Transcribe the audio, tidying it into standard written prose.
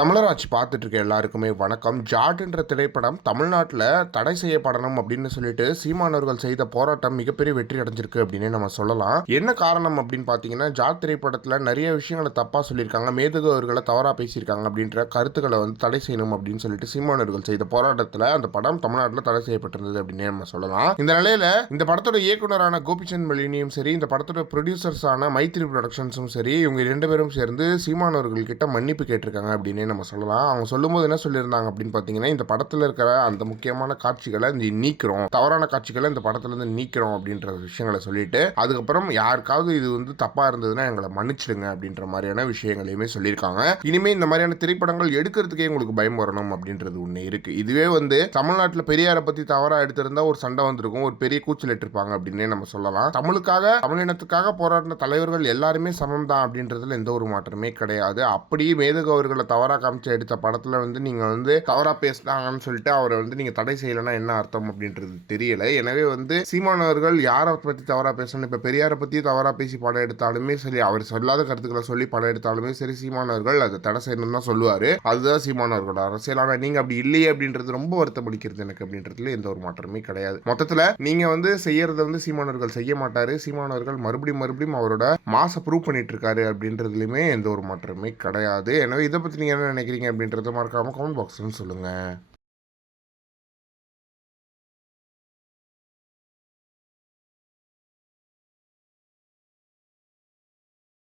தமிழராட்சி பார்த்துட்டு இருக்க எல்லாருக்குமே வணக்கம். ஜாட்ன்ற திரைப்படம் தமிழ்நாட்டில் தடை செய்யப்படணும் அப்படின்னு சொல்லிட்டு சீமானவர்கள் செய்த போராட்டம் மிகப்பெரிய வெற்றி அடைஞ்சிருக்கு அப்படின்னு நம்ம சொல்லலாம். என்ன காரணம் அப்படின்னு பார்த்தீங்கன்னா, ஜாட் திரைப்படத்தில் நிறைய விஷயங்களை தப்பாக சொல்லியிருக்காங்க, மேதகவர்களை தவறாக பேசியிருக்காங்க அப்படின்ற கருத்துக்களை தடை செய்யணும் அப்படின்னு சொல்லிட்டு சீமானவர்கள் செய்த போராட்டத்தில் அந்த படம் தமிழ்நாட்டில் தடை செய்யப்பட்டிருந்தது அப்படின்னு நம்ம சொல்லலாம். இந்த நிலையில இந்த படத்தோட இயக்குனரான கோபிச்சந்த் மலினியும் சரி, இந்த படத்தோட ப்ரொடியூசர்ஸான மைத்ரி ப்ரொடக்ஷன்ஸும் சரி, இவங்க 2 பேரும் சேர்ந்து சீமானவர்கள் கிட்ட மன்னிப்பு கேட்டிருக்காங்க அப்படின்னு நம்ம சொல்லலாம். அவங்க சொல்லும்போது என்ன சொல்லியிருந்தாங்க அப்படின்னு பார்த்தீங்கன்னா, இந்த படத்தில் இருக்கிற அந்த முக்கியமான காட்சிகளை நீக்கிறோம், தவறான காட்சிகளை இந்த படத்துல இருந்து நீக்கிறோம் அப்படின்ற விஷயங்களை சொல்லிட்டு, அதுக்கப்புறம் யாருக்காவது இது தப்பா இருந்ததுன்னா எங்களை மன்னிச்சிடுங்க அப்படின்ற மாதிரியான விஷயங்களையுமே சொல்லியிருக்காங்க. இனிமே இந்த மாதிரியான திரைப்படங்கள் எடுக்கிறதுக்கே உங்களுக்கு பயம் வரணும் அப்படின்றது ஒண்ணு இருக்கு. இதுவே தமிழ்நாட்டில் பெரியாரை பத்தி தவறா எடுத்திருந்தா ஒரு சண்டை வந்திருக்கும், ஒரு பெரிய கூச்சல் இட்டிருப்பாங்க அப்படின்னே நம்ம சொல்லலாம். தமிழுக்காக, தமிழினத்துக்காக போராடின தலைவர்கள் எல்லாருமே சமம் தான் அப்படின்றதுல எந்த ஒரு மாற்றமே கிடையாது. அப்படியே மேதகு அவர்களை தவறா காமிச்சு எடுத்த படத்துல நீங்க தவறா பேசினாங்கன்னு சொல்லிட்டு அவரை நீங்க தடை செய்யலைன்னா என்ன அர்த்தம் அப்படின்றது தெரியல. எனவே சீமானவர்கள் யாரை பத்தி தவறா பேசணும், இப்ப பெரியாரை பத்தி தவறா பேசி படம் எடுத்தாலுமே சரி, அவர் சொல்லாத கருத்துக்களை சொல்லி படம் எடுத்தாலுமே சரி, சீமானவர்கள் அதை தடை செய்யணும்னு தான் சொல்லுவாரு. அதுதான் சீமானவர்களோட அரசியல். ஆனா நீங்க அப்படி இல்லையே அப்படின்றது ரொம்ப வருத்தப்படுகிறது எனக்கு அப்படின்றதுல எந்த ஒரு மாற்றமே கிடையாது. மொத்தத்துல நீங்க செய்யறத சீமானவர்கள் செய்ய மாட்டாரு. சீமானவர்கள் மறுபடியும் அவரோட மாச ப்ரூவ் பண்ணிட்டு இருக்காரு அப்படின்றதுலயுமே எந்த ஒரு மாற்றமே கிடையாது. எனவே இதை பத்தி நீங்க என்ன நினைக்கிறீங்க அப்படின்றத மறக்காம கமெண்ட் பாக்ஸ்ல சொல்லுங்க.